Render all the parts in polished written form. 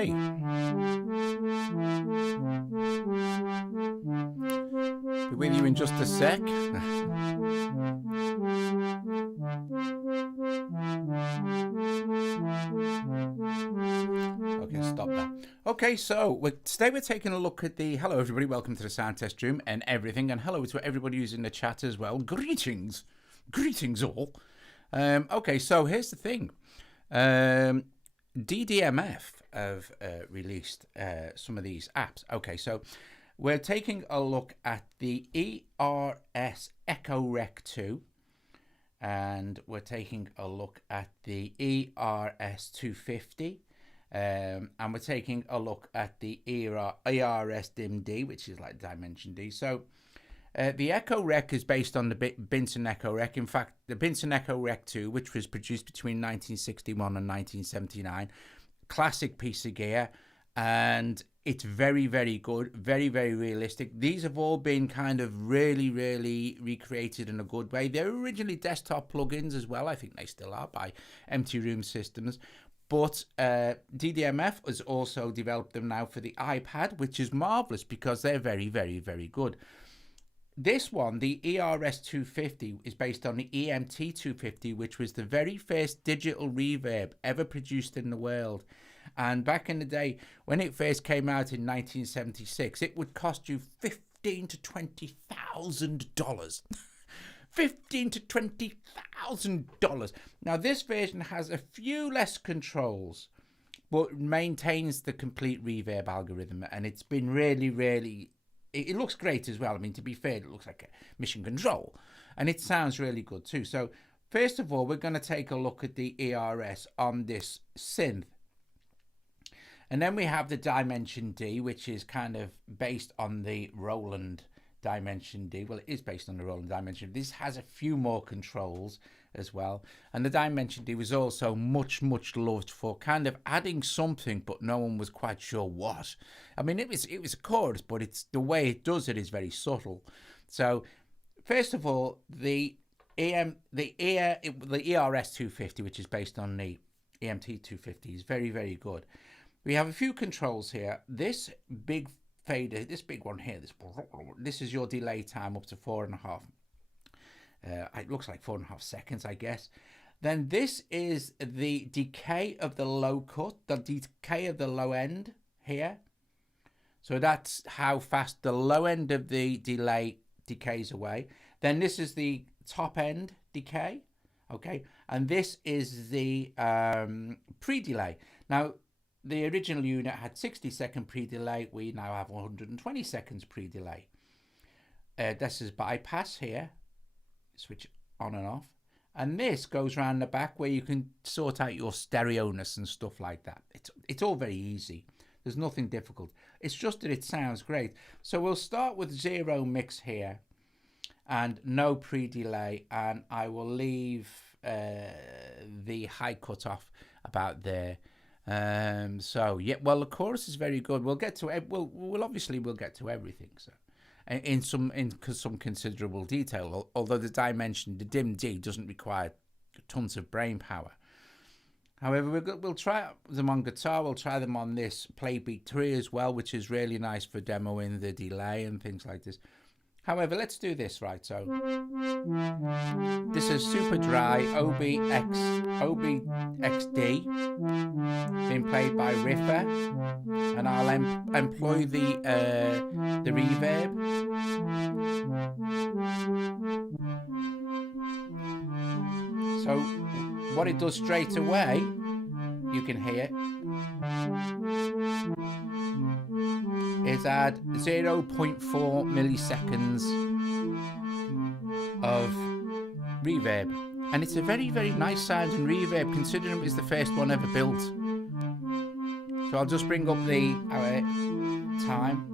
Okay. Be with you in just a sec. Okay, stop that. Okay, so today we're taking a look at the... Hello, everybody. Welcome to the sound test room and everything. And hello to everybody who's in the chat as well. Greetings. Greetings all. Okay, so here's the thing. DDMF have released some of these apps. Okay, so we're taking a look at the ERS Echo Rec 2, and we're taking a look at the ERS 250, and we're taking a look at the ERS Dim D, which is like Dimension D. So the Echo Rec is based on the Binson Echo Rec. In fact, the Binson Echo Rec 2, which was produced between 1961 and 1979, classic piece of gear, and it's very, very good, very, very realistic. These have all been kind of really, really recreated in a good way. They were originally desktop plugins as well. I think they still are by Empty Room Systems. But DDMF has also developed them now for the iPad, which is marvelous because they're very, very, very good. This one, the ERS 250, is based on the EMT 250, which was the very first digital reverb ever produced in the world. And back in the day, when it first came out in 1976, it would cost you $15,000 to $20,000. $15,000 to $20,000. Now, this version has a few less controls, but maintains the complete reverb algorithm, and it's been really, really... It looks great as well. I mean, to be fair, it looks like a Mission Control, and it sounds really good too. So, first of all, we're going to take a look at the ERS on this synth. And then we have the Dimension D, which is kind of based on the Roland Dimension D. Well, it is based on the Roland Dimension. This has a few more controls as well. And the Dimension D was also much, much loved for kind of adding something, but no one was quite sure what. I mean, it was a chorus, but it's the way it does it is very subtle. So, first of all, the ERS 250, which is based on the EMT 250, is very, very good. We have a few controls here. This big fader, this big one here, this is your delay time up to 4.5. It looks like 4.5 seconds, I guess. Then this is the decay of the low cut, the decay of the low end here. So that's how fast the low end of the delay decays away. Then this is the top end decay, okay? And this is the pre-delay. Now, the original unit had 60-second pre-delay. We now have 120 seconds pre-delay. This is bypass here. Switch on and off. And this goes around the back where you can sort out your stereo-ness and stuff like that. It's all very easy. There's nothing difficult. It's just that it sounds great. So we'll start with 0 mix here and no pre-delay. And I will leave the high cut off about there. So yeah, well, the chorus is very good. We'll get to we'll obviously get to everything. So in some considerable detail. Although the Dim D doesn't require tons of brain power. However, we'll try them on guitar. We'll try them on this Playbeat 3 as well, which is really nice for demoing the delay and things like this. However, let's do this, right? So this is super dry OBXD being played by Riffer, and I'll employ the reverb. So what it does straight away, you can hear, is add 0.4 milliseconds of reverb, and it's a very, very nice sounding reverb considering it was the first one ever built. So I'll just bring up the time.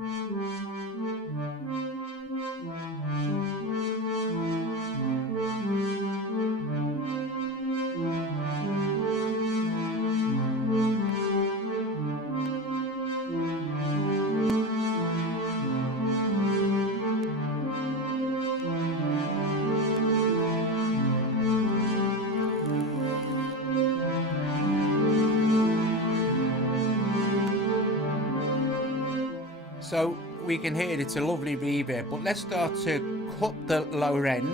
So we can hear it's a lovely reverb, but let's start to cut the lower end.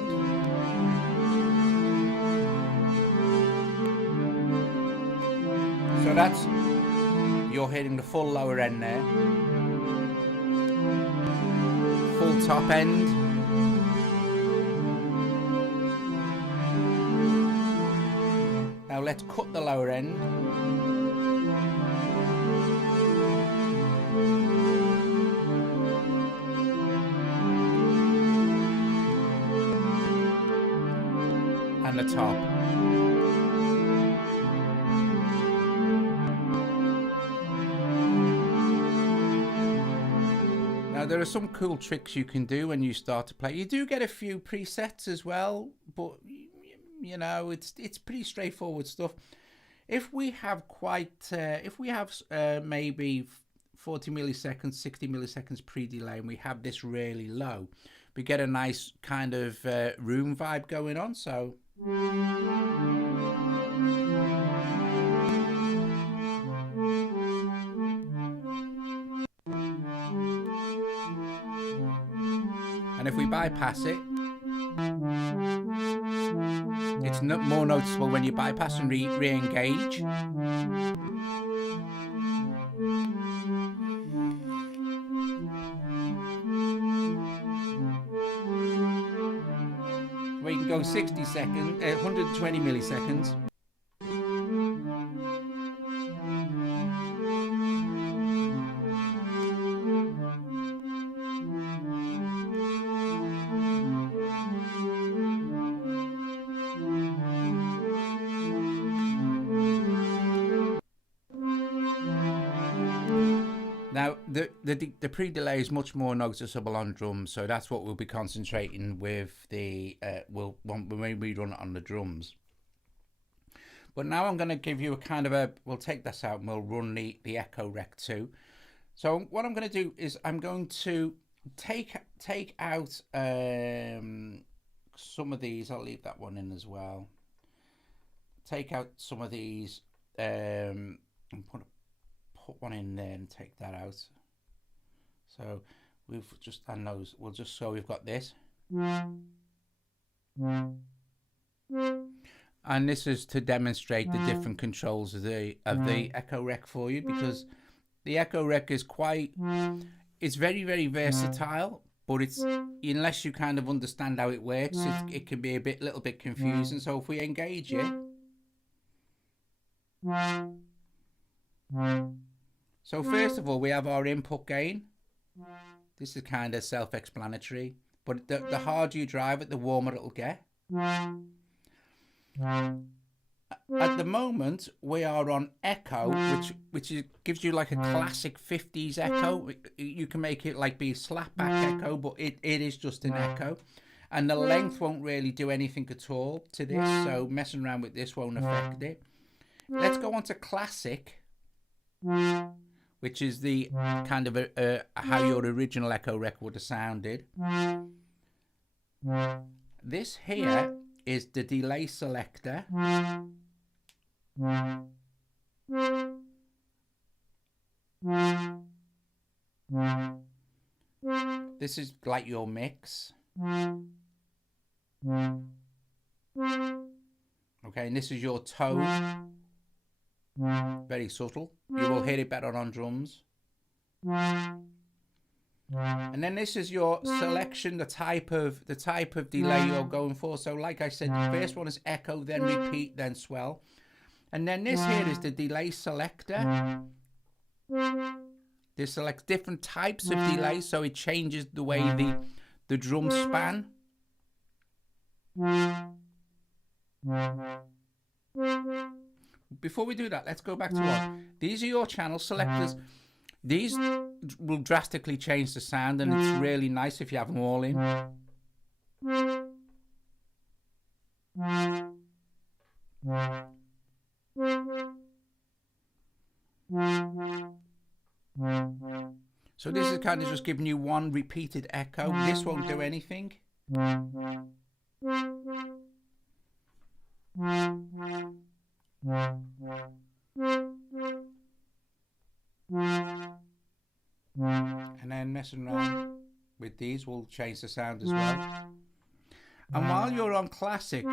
So that's, you're hitting the full lower end there. Full top end. Now let's cut the lower end. And the top. Now there are some cool tricks you can do when you start to play. You do get a few presets as well, but you know, it's pretty straightforward stuff. If we have maybe 40 milliseconds, 60 milliseconds pre-delay, and we have this really low, we get a nice kind of room vibe going on. So and if we bypass it, it's more noticeable when you bypass and re-engage. We can go 60 seconds, 120 milliseconds. Now, the pre-delay is much more noticeable on drums, so that's what we'll be concentrating with the when we run it on the drums. But now I'm going to give you a kind of we'll take this out and we'll run the Echo Rec 2. So what I'm going to do is I'm going to take out some of these. I'll leave that one in as well. Take out some of these and put one in there and take that out. So we've just done those. We'll just, so we've got this, and this is to demonstrate the different controls of the Echo Rec for you, because the Echo Rec is it's very, very versatile, but it's, unless you kind of understand how it works, it can be a little bit confusing. So if we engage it, so first of all, we have our input gain. This is kind of self-explanatory, but the harder you drive it, the warmer it'll get. At the moment, we are on echo, which gives you like a classic 50s echo. You can make it like be a slapback echo, but it is just an echo. And the length won't really do anything at all to this, so messing around with this won't affect it. Let's go on to classic, which is the kind of how your original Echo Rec would have sounded. This here is the delay selector. This is like your mix. Okay, and this is your tone. Very subtle. You will hear it better on drums. And then this is your selection, the type of delay you're going for. So like I said, the first one is echo, then repeat, then swell. And then this here is the delay selector. This selects different types of delay, so it changes the way the drums span. Before we do that, let's go back to one. These are your channel selectors. These will drastically change the sound, and it's really nice if you have them all in. So this is kind of just giving you one repeated echo. This won't do anything. And then messing around with these will change the sound as well. And while you're on classic,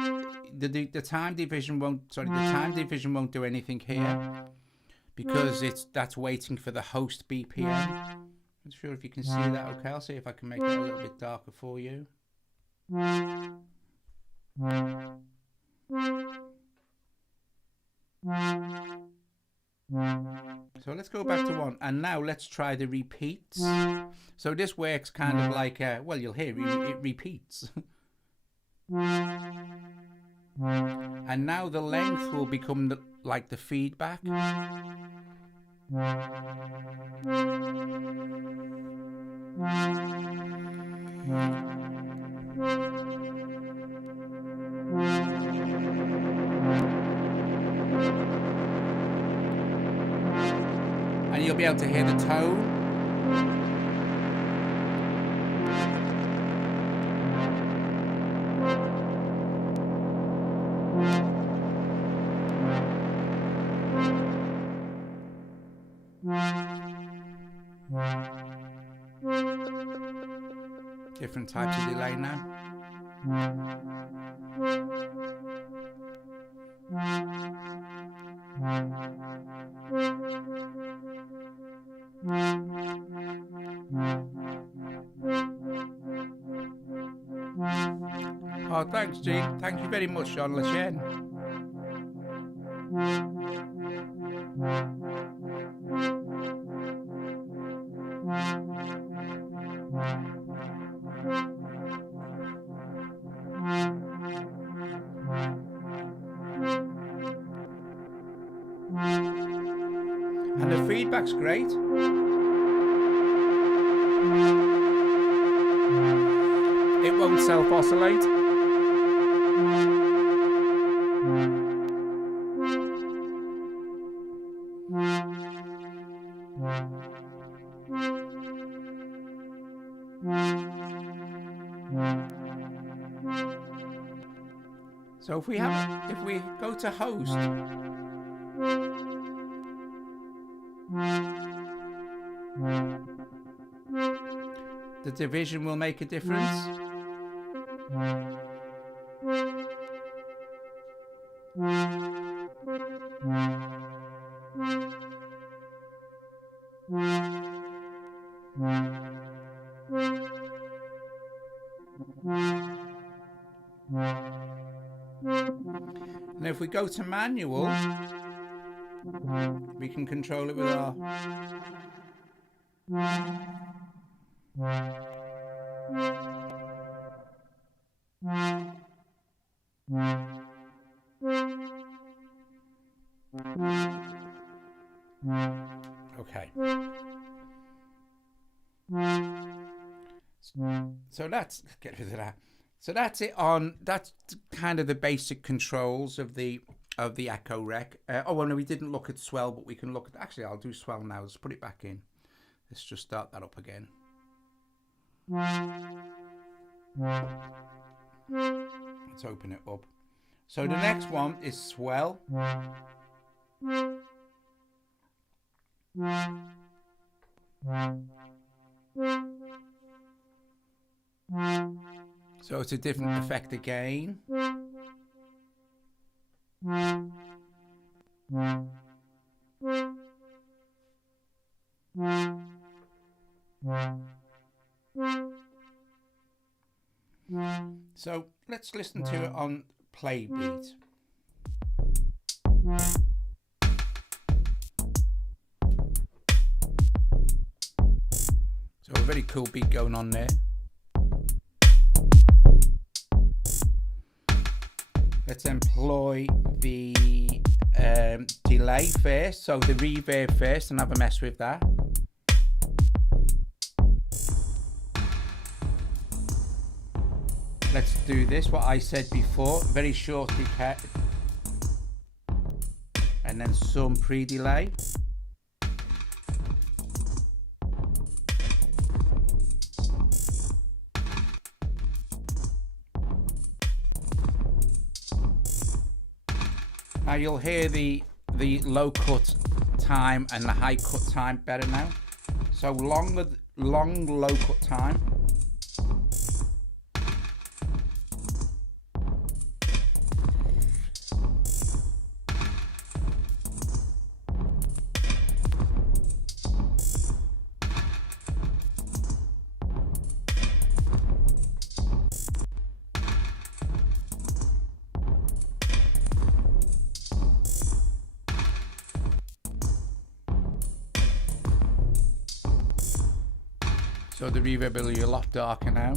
the time division won't won't do anything here because that's waiting for the host BPM. I'm not sure if you can see that. Okay, I'll see if I can make it a little bit darker for you. So let's go back to 1, and now let's try the repeats. So this works kind of like, well, you'll hear it repeats. And now the length will become like the feedback. And you'll be able to hear the tone. Different types of delay now. Oh, thanks, Gene. Thank you very much, John Lechen. And the feedback's great. It won't self-oscillate. So if we go to host, the division will make a difference. And if we go to manual, we can control it with our okay. So let's get rid of that. So that's it on, that's kind of the basic controls of the Echo Rec. Oh, well, no, we didn't look at Swell, but we can look at, actually, I'll do Swell now. Let's put it back in. Let's just start that up again. Let's open it up. So the next one is Swell. So it's a different effect again. So let's listen to it on play beat. So a very cool beat going on there. Let's employ the delay first, so the reverb first, and have a mess with that. Let's do this, what I said before, very shortly cut, and then some pre-delay. Now you'll hear the low cut time and the high cut time better now. So longer long low cut time. So the reverb will be a lot darker now.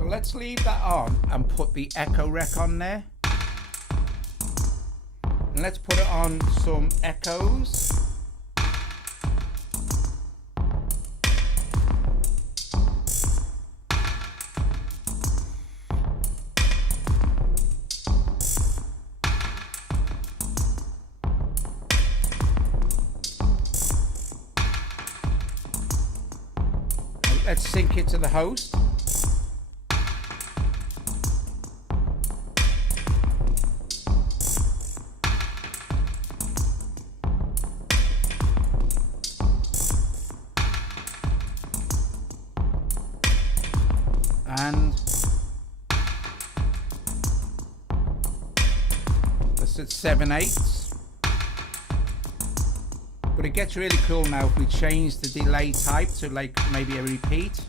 Let's leave that on and put the echo rec on there. And let's put it on some echoes. Let's sync it to the host. And that's at 7/8. But it gets really cool now if we change the delay type to like maybe a repeat.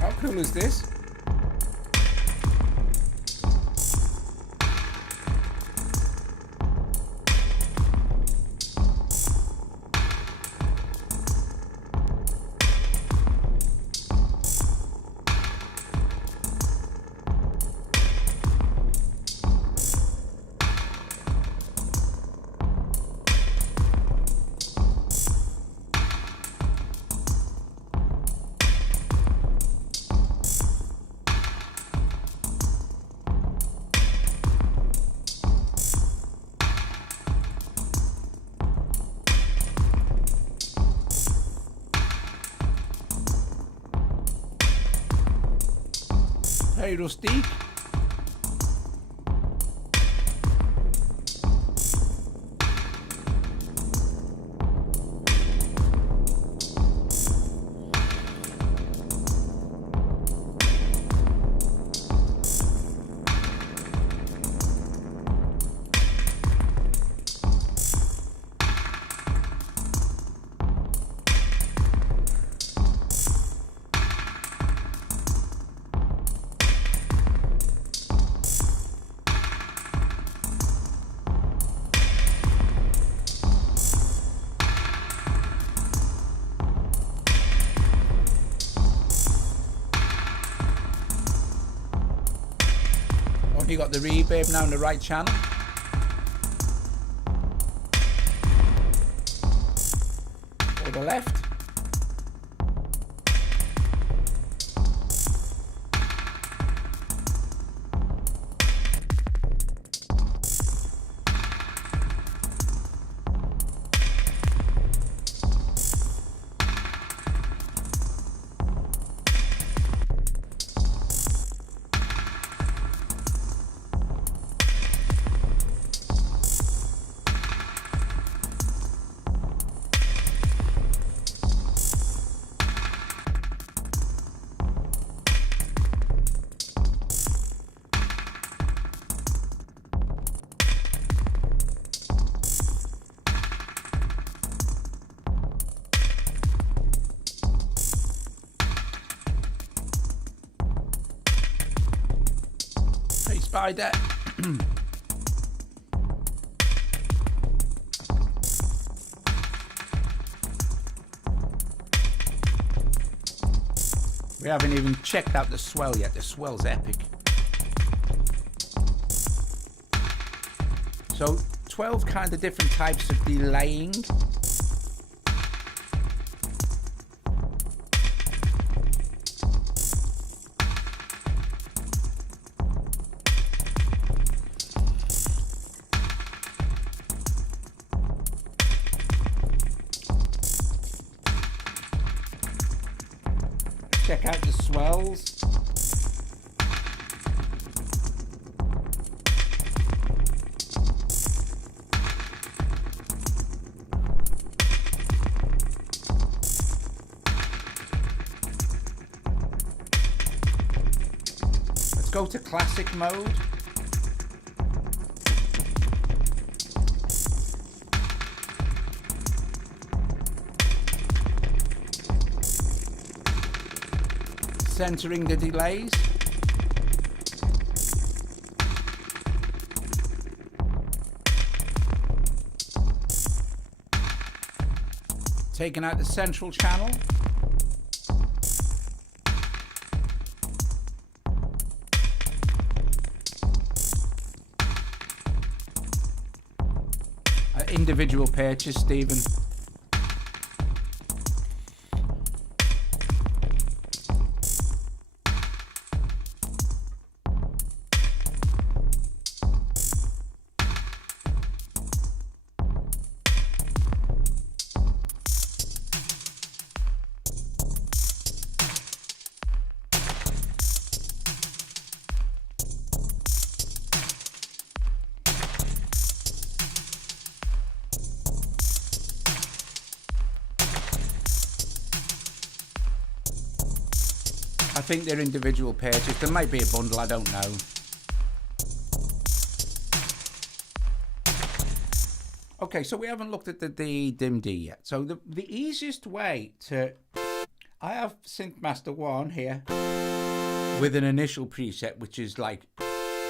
How cool is this? Hey, Rusty. You got the reverb now in the right channel. Or the left. spider. We haven't even checked out the swell yet. The swell's epic. So 12 kind of different types of delaying. Check out the swells. Let's go to classic mode. Centering the delays. Taking out the central channel. Individual purchase, Stephen. I think they're individual purchase. There might be a bundle, I don't know. Okay, so we haven't looked at the DDMF yet. So the easiest way to... I have Synthmaster 1 here with an initial preset, which is like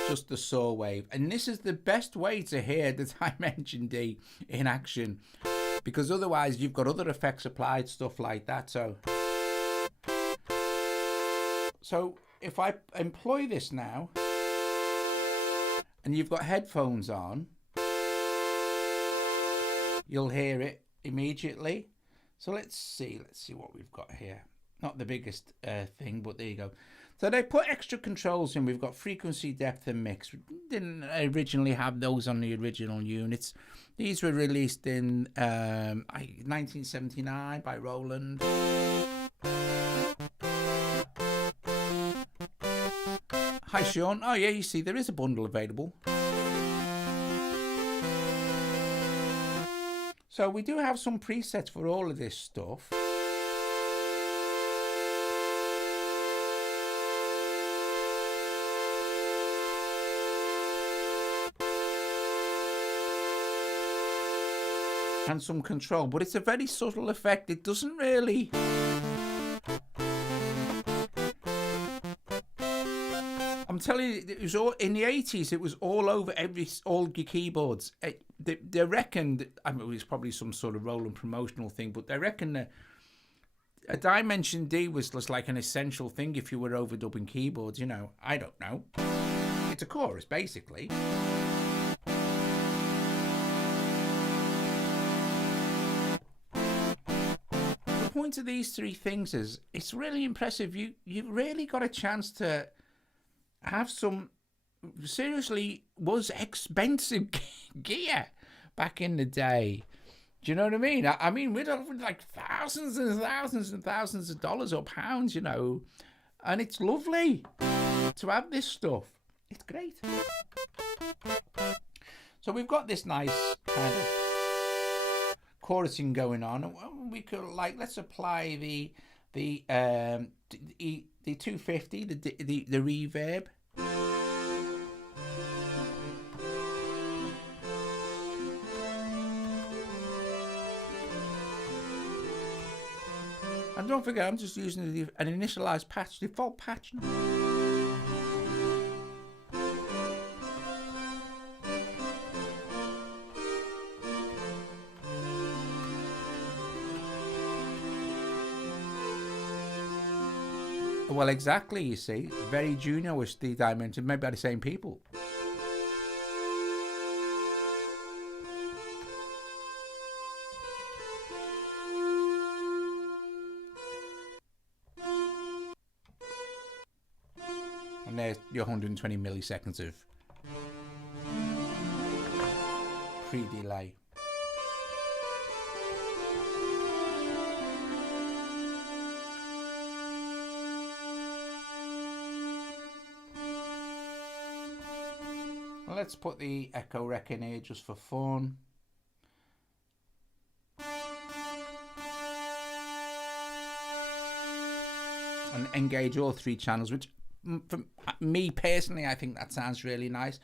just the saw wave. And this is the best way to hear the Dimension D in action, because otherwise you've got other effects applied, stuff like that. So if I employ this now, and you've got headphones on, you'll hear it immediately. So let's see what we've got here. Not the biggest thing, but there you go. So they put extra controls in. We've got frequency, depth, and mix. We didn't originally have those on the original units. These were released in 1979 by Roland. Hi, Sean. Oh, yeah, you see, there is a bundle available. So we do have some presets for all of this stuff. And some control, but it's a very subtle effect. It doesn't really... I'm telling you, it was all in the 80s. It was all over all your keyboards. They reckoned, I mean, it was probably some sort of Roland promotional thing, but they reckon that a Dimension D was just like an essential thing if you were overdubbing keyboards. You know, I don't know. It's a chorus, basically. The point of these three things is it's really impressive. You've really got a chance to have some seriously was expensive gear back in the day. Do you know what I mean? I mean, we're talking like thousands and thousands and thousands of dollars or pounds, you know, and it's lovely to have this stuff. It's great. So we've got this nice kind of chorusing going on. We could, like, let's apply the 250, the reverb. And don't forget, I'm just using an initialized patch, default patch. Well, exactly, you see. Very junior-ish, the dimension, maybe by the same people. And there's your 120 milliseconds of pre-delay. Well, let's put the echo rec in here just for fun. And engage all 3 channels, which for me personally, I think that sounds really nice.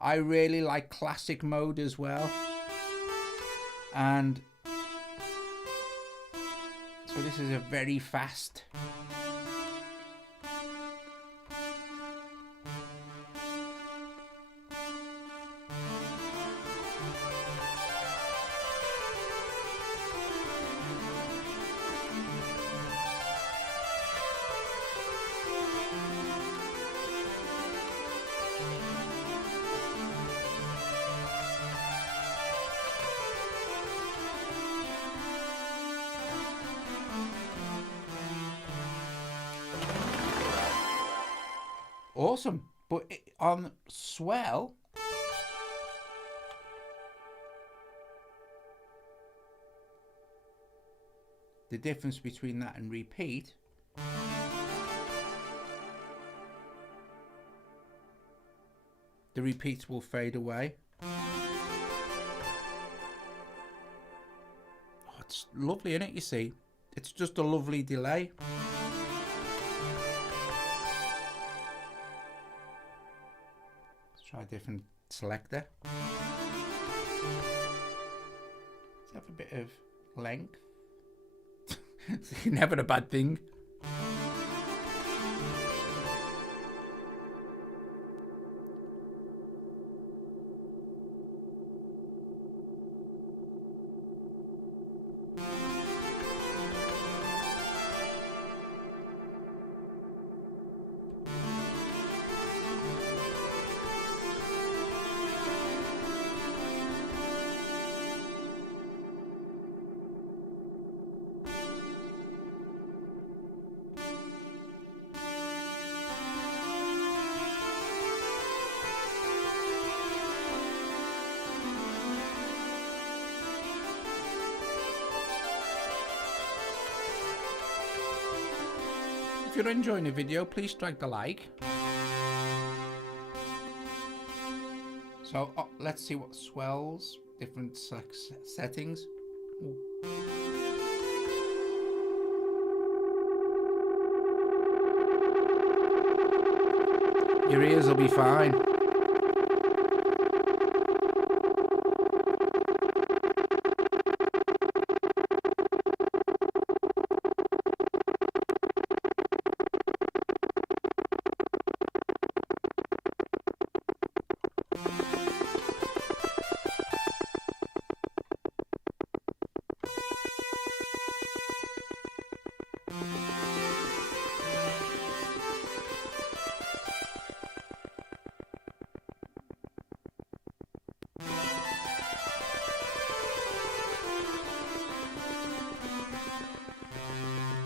I really like classic mode as well. And so this is a very fast. Awesome. But on Swell, the difference between that and repeat, the repeats will fade away. Oh, it's lovely, isn't it? You see, it's just a lovely delay. Try a different selector. Let's have a bit of length. It's never a bad thing. If you're enjoying the video, please strike the like. So let's see what Swell's different settings. Ooh. Your ears will be fine.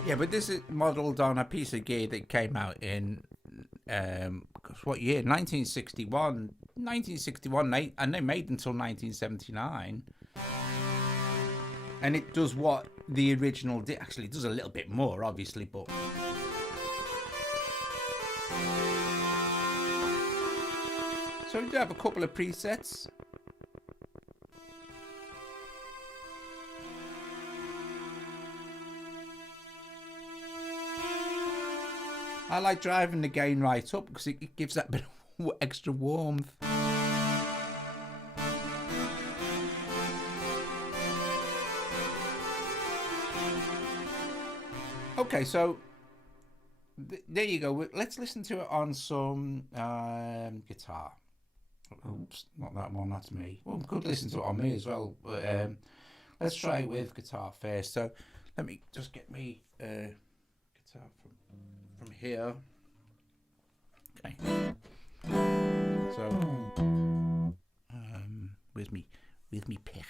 Yeah, but this is modelled on a piece of gear that came out in, what year? 1961. 1961, and they made until 1979. And it does what the original did. Actually, it does a little bit more, obviously, but... So we do have a couple of presets. I like driving the gain right up because it gives that bit of extra warmth. Okay, so there you go. Let's listen to it on some guitar. Oops, not that one, that's me. Well, we could listen to it on me as well, but let's try it with guitar first. So let me just get me guitar from here. Okay. So, where's me pick?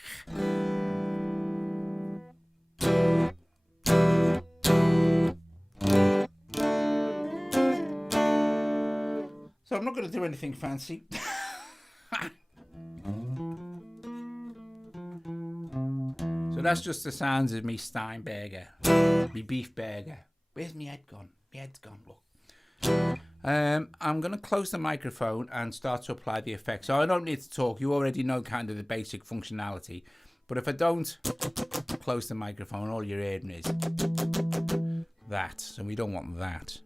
So I'm not going to do anything fancy. So that's just the sounds of me Steinberger, me beef burger. Where's me head gone? My head's gone, look. I'm going to close the microphone and start to apply the effects. So I don't need to talk. You already know kind of the basic functionality. But if I don't close the microphone, all you're hearing is that. So we don't want that.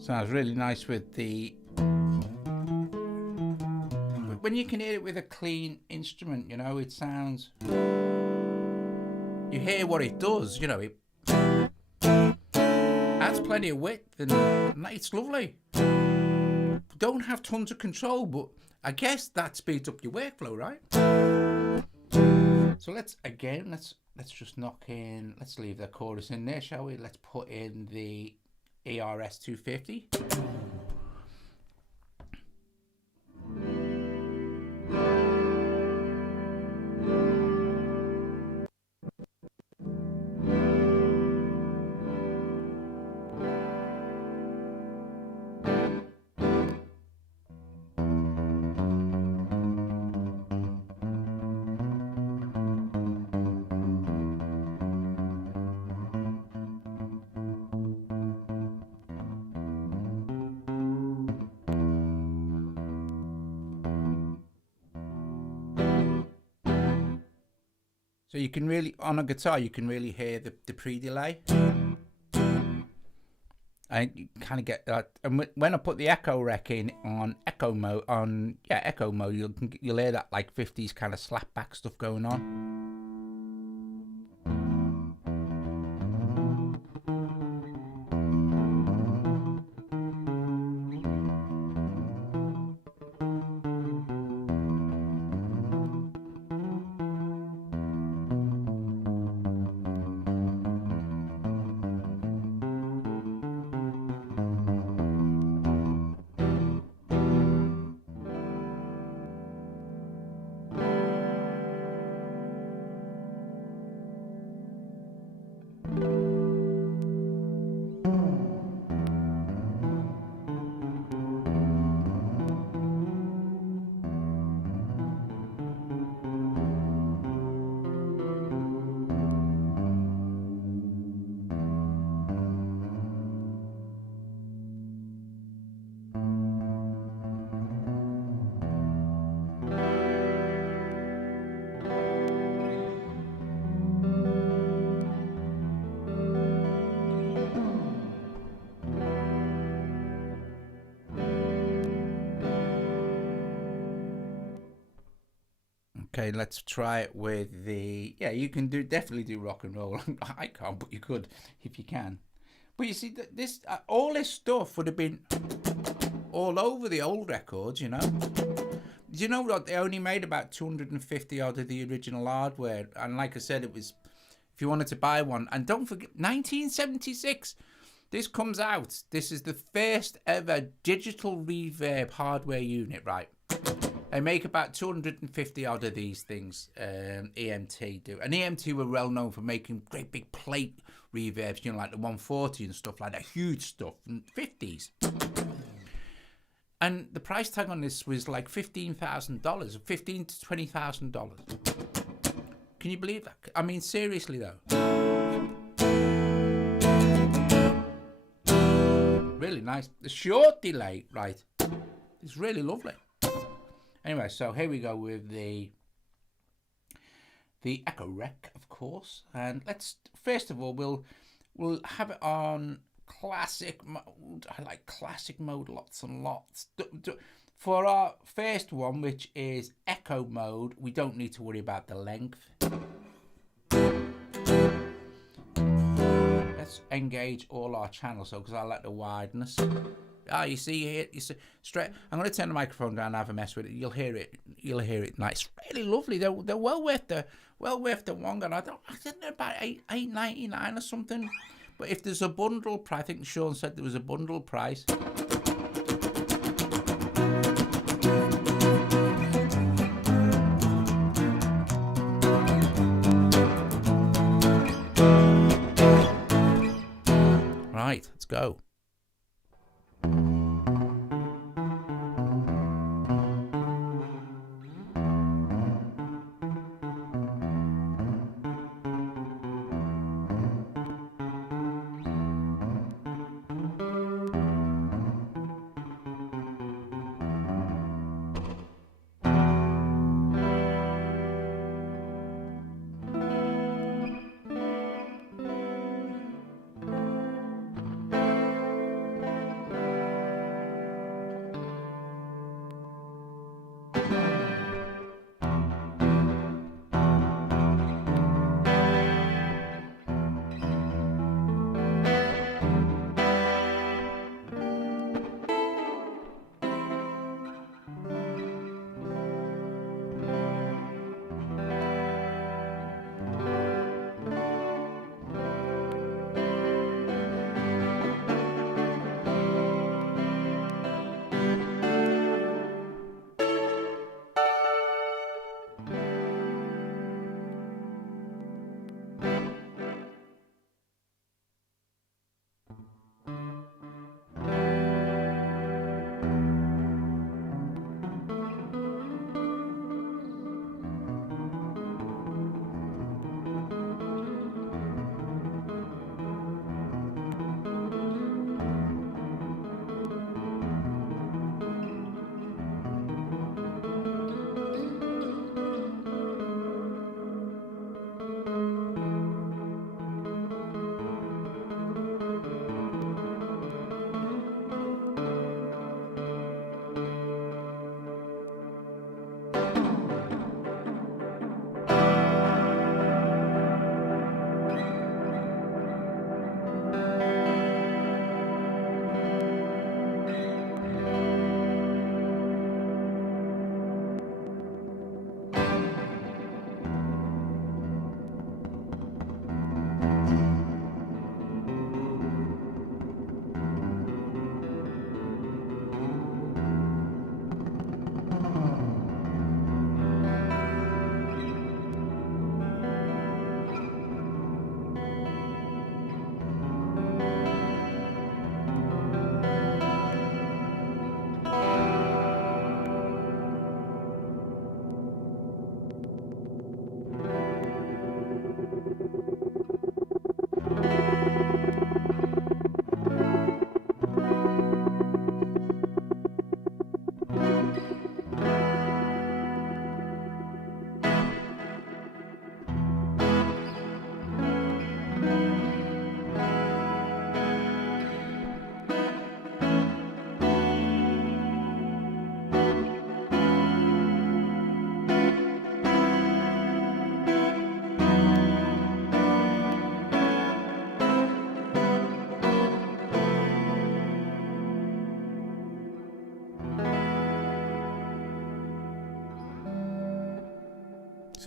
Sounds really nice with the... When you can hear it with a clean instrument, you know, it sounds... You hear what it does, you know, it adds plenty of width and it's lovely. Don't have tons of control, but I guess that speeds up your workflow, right? So let's just knock in, let's leave the chorus in there, shall we? Let's put in the ERS 250. So you can really, on a guitar, you can really hear the pre-delay. And you kind of get that. And when I put the echo rec in on echo mode, you'll hear that like 50s kind of slapback stuff going on. Okay, let's try it with the. Yeah, you can definitely do rock and roll. I can't, but you could if you can. But you see, this all this stuff would have been all over the old records, you know. Do you know what? They only made about 250 odd of the original hardware, and like I said, it was if you wanted to buy one. And don't forget, 1976. This comes out. This is the first ever digital reverb hardware unit, right? They make about 250 odd of these things. EMT do, and EMT were well known for making great big plate reverbs, you know, like the 140 and stuff like that, huge stuff in the 50s. And the price tag on this was like $15,000, $15,000 to $20,000. Can you believe that? I mean, seriously though. Really nice. The short delay, right? It's really lovely. Anyway, so here we go with the Echo Rec, of course, and let's first of all we'll have it on classic mode. I like classic mode lots and lots. For our first one, which is Echo mode, we don't need to worry about the length. Let's engage all our channels, so because I like the wideness. You see here, you see straight. I'm going to turn the microphone down and have a mess with it. You'll hear it. You'll hear it. Nice, really lovely. They're well worth the one. And I think they're about $8.99 or something. But if there's a bundle price, I think Sean said there was a bundle price. Right, let's go.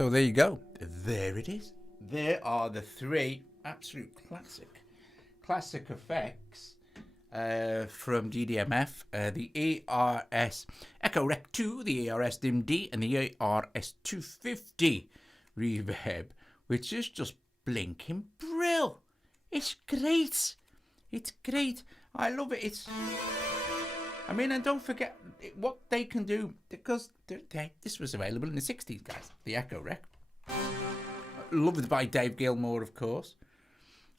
So there you go. There it is. There are the three absolute classic effects from DDMF. The ARS Echo Rec 2, the ARS Dim D, and the ARS 250 reverb, which is just blinking brill. It's great. It's great. I love it. And don't forget what they can do, because this was available in the 60s, guys. The Echo Rec. Loved by Dave Gilmour, of course.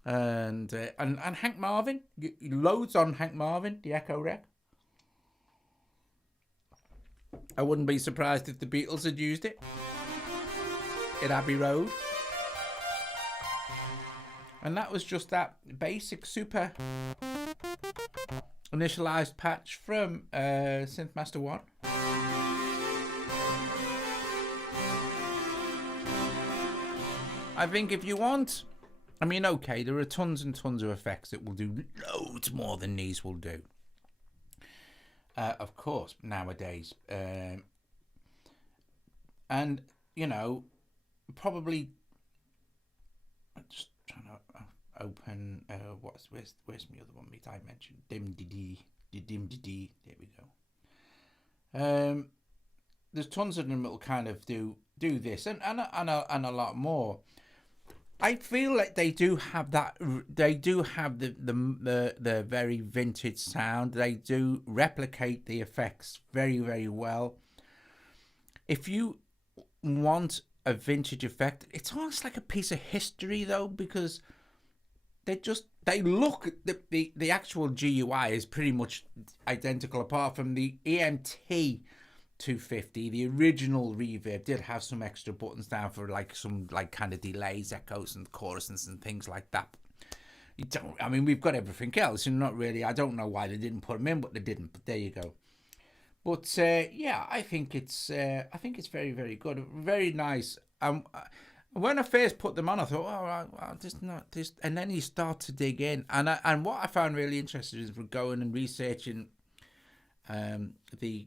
And Hank Marvin. Loads on Hank Marvin, the Echo Rec. I wouldn't be surprised if the Beatles had used it in Abbey Road. And that was just that basic super initialized patch from Synthmaster 1. I think if you want, okay, there are tons and tons of effects that will do loads more than these will do. Of course, nowadays. And, probably, I'm just trying to open, where's my other one, I mentioned, Dim D, there we go. There's tons of them that will kind of do this and a lot more. I feel like they do have that. They do have the very vintage sound. They do replicate the effects very, very well. If you want a vintage effect, it's almost like a piece of history, though, because they look, the actual GUI is pretty much identical, apart from the EMT 250. The original reverb did have some extra buttons down for some kind of delays, echoes, and choruses and things like that. We've got everything else, and not really. I don't know why they didn't put them in, but they didn't. But there you go. But yeah, I think it's very, very good, very nice. When I first put them on, I thought, well, this not this, and then you start to dig in, and what I found really interesting is we're going and researching, the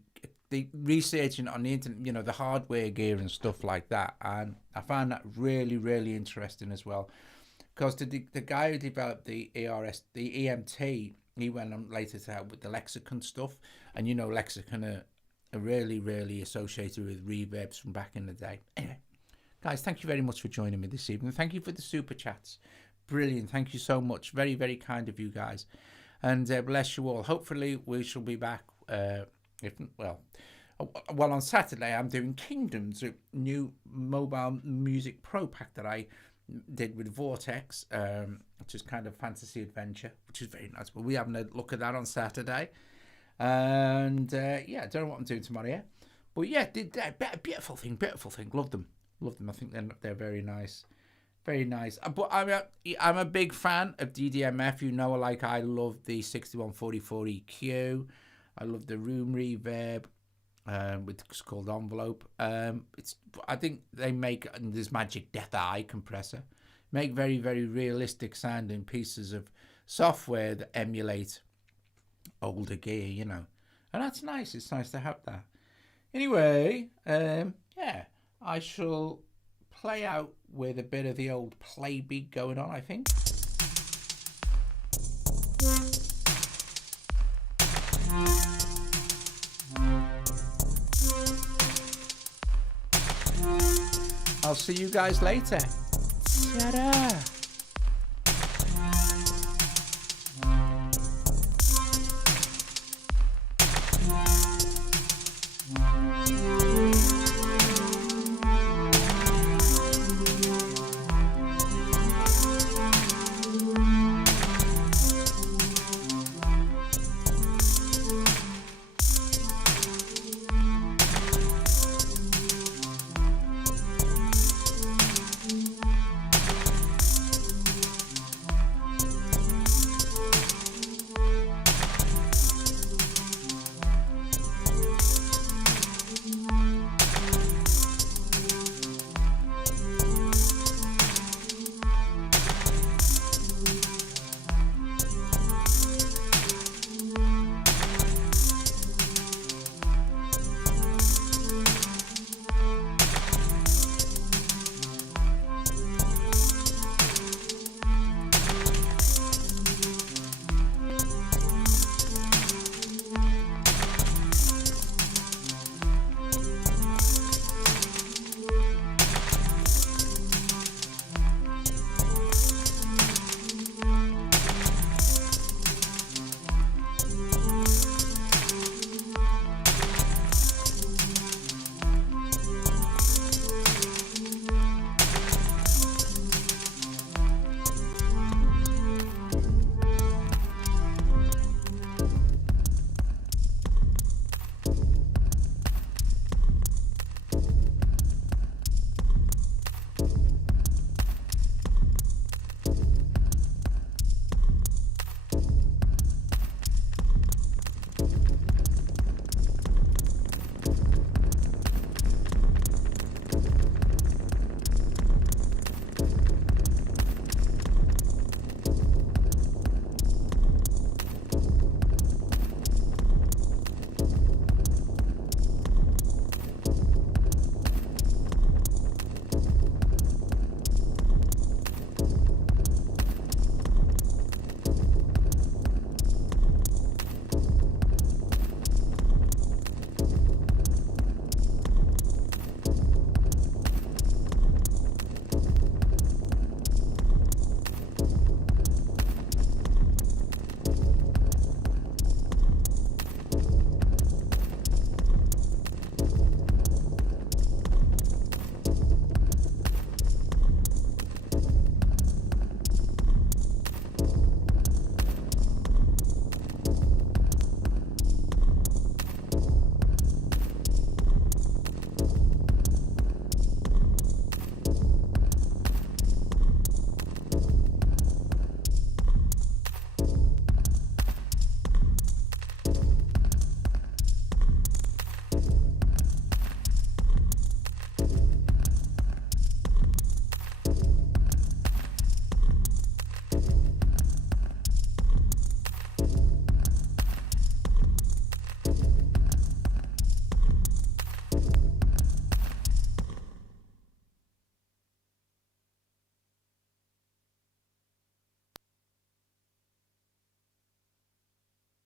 researching on the internet, the hardware gear and stuff like that, and I found that really, really interesting as well, because the guy who developed the EMT, he went on later to help with the Lexicon stuff, and Lexicon are really, really associated with reverbs from back in the day. Anyway, guys, thank you very much for joining me this evening. Thank you for the super chats. Brilliant. Thank you so much. Very, very kind of you guys. And bless you all. Hopefully we shall be back. On Saturday I'm doing Kingdoms, a new MobileMusicPro pack that I did with Vortex, which is kind of fantasy adventure, which is very nice. But we're having a look at that on Saturday. And I don't know what I'm doing tomorrow yet. But yeah, beautiful thing. Love them. I think they're very nice. Very nice. But I'm a big fan of DDMF. I love the 6144 EQ. I love the room reverb, which is called Envelope. I think they make this Magic Death Eye compressor, make very, very realistic sounding pieces of software that emulate older gear, and that's nice. It's nice to have that. Anyway, I shall play out with a bit of the old play beat going on, I think. I'll see you guys later. Ta-da!